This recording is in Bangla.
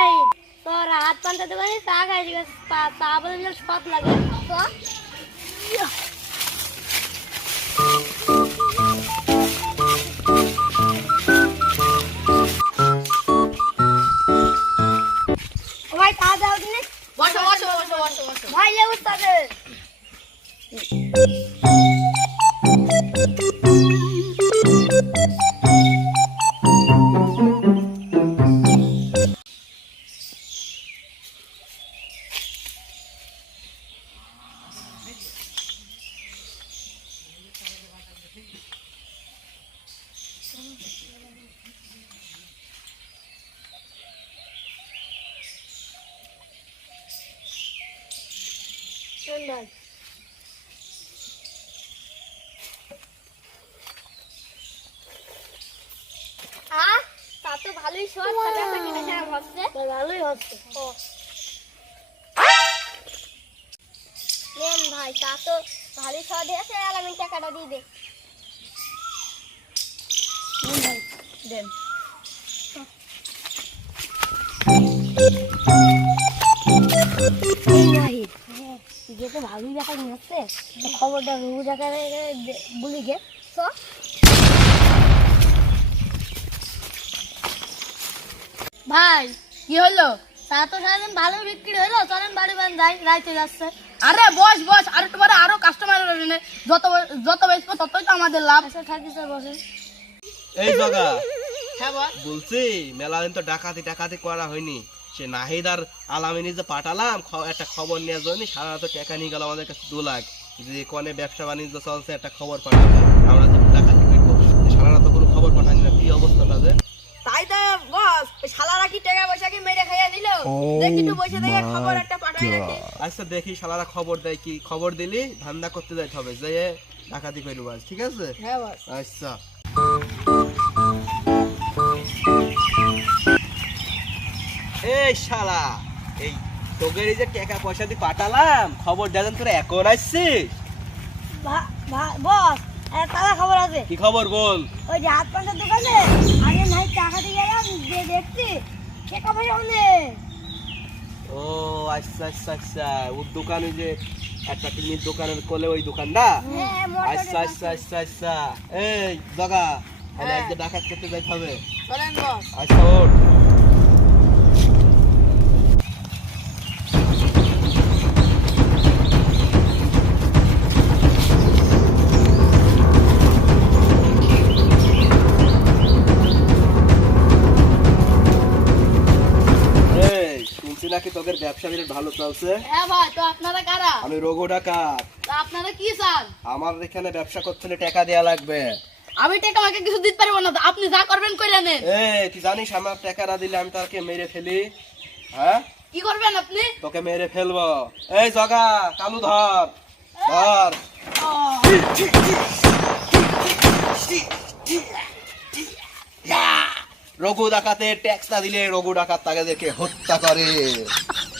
ভাই তোর হাত পান্তা দোকানে চা খাই চা বলে সব লাগে তো ও ভাই চা দাও দিনে বসো বসো বসো বসো বসো ভাই লেবু তাদের ভাই তা তো ভালোই শোন তবে একটা কিনা খারাপ হচ্ছে ভালোই হচ্ছে নেন ভাই তা তো ভালোই স্বাদ হয়েছে আর আমি টাকাটা দিয়ে দে ভাই দেন যেতে ভালোই দেখা যাচ্ছে খবরটা রঘু জায়গায় বলি গে তো ভাই কি হলো চা তো সারাদিন ভালো বিক্রি হলো চলেন বাড়ি বান যাই রাইতে যাচ্ছে আরে বস বস আর একটু পরে আরো কাস্টমার আসবে যত যত বেচবো ততই তো আমাদের লাভ আচ্ছা থাকি স্যার বসেন এই জগা হ্যাঁ বস বলছি মেলা দিন তো ডাকাতি করা হয়নি সে নাহিদ আর আলামিনী যে পাঠালাম একটা খবর নেওয়ার জন্য সারা রাত টাকা নিয়ে গেল আমাদের কাছে 2 লাখ যে কোনে ব্যবসা বাণিজ্য চলছে একটা খবর পাঠাবে আমরা যে ডাকাতি করবো সারা রাত কোনো খবর পাঠানি না কি অবস্থা তাদের তাই তো বস শালারা কি টাকা পয়সা কি মেরে খাইয়া দিল দেখি তো বসে থেকে খবর একটা পাঠাই রাখি আচ্ছা দেখি শালারা খবর দেয় কি খবর দিলি ধান্দা করতে যাইতে হবে যে ডাকাতি করবো আজ ঠিক আছে হ্যাঁ বস আচ্ছা এই শালা এই তোকে এই যে টাকা পয়সা দিয়ে পাঠালাম খবর দেন তোরা এখন আসছিস বস তারা খবর আছে কি খবর বল ওই যে হাত পান্তার দোকানে আগে নাই টাকা দিয়ে গেলাম দিয়ে দেখছি টাকা পয়সা অনেক ও আচ্ছা আচ্ছা আচ্ছা ওর দোকানে যে একটা টিনের দোকানের কোলে ওই দোকানটা হ্যাঁ আচ্ছা আচ্ছা আচ্ছা আচ্ছা এই জগা তাহলে আজকে ডাকাত করতে যাইতে হবে চলেন বস আচ্ছা ওঠ নাকি তোদের ব্যবসা বিরাট ভালো চলছে হ্যাঁ ভাই তো আপনারা কারা আমি রঘু ডাকাত তো আপনারা কি চান আমার এখানে ব্যবসা করতে হলে টাকা দেয়া লাগবে আমি টাকা আমাকে কিছু দিতে পারবো না আপনি যা করবেন করে নেন এই তুই জানিস আমার টাকা না দিলে আমি তাকে মেরে ফেলি হ্যাঁ কি করবেন আপনি তোকে মেরে ফেলবো এই জগা কালু ধর ধর রঘু ডাকাতের ট্যাক্স না দিলে রঘু ডাকাত তাকে দেখে হত্যা করে